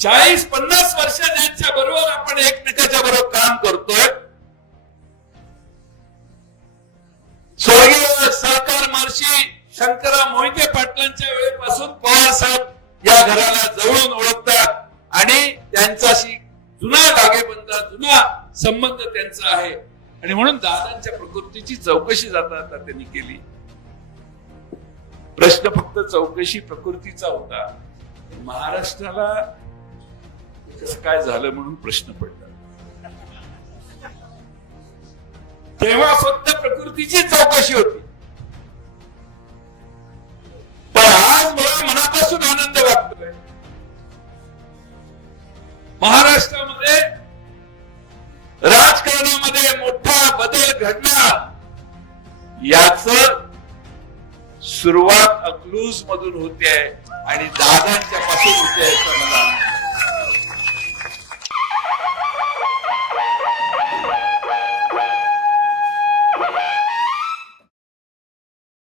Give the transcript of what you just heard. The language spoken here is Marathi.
चाळीस पन्नास वर्ष ज्यांच्या बरोबर आपण एकमेकाच्या बरोबर काम करतोय. स्वर्गीय सहकार महर्षी शंकरा मोहिते पाटलांच्या वेळेपासून पवार साहेब या घराला जवळून ओळखतात आणि त्यांच्याशी जुना लागेबंध जुना संबंध त्यांचा आहे. आणि म्हणून दादांच्या प्रकृतीची चौकशी जाता जाता त्यांनी केली. प्रश्न फक्त चौकशी प्रकृतीचा होता. महाराष्ट्राला कसं काय झालं म्हणून प्रश्न पडला तेव्हा फक्त प्रकृतीची चौकशी होती. पण आज मला मनापासून आनंद वाटतोय. महाराष्ट्रामध्ये राजकारणामध्ये मोठा बदल घडणार याच सुरुवात अकलूज मधून होते आणि दादांच्या पासून होते मला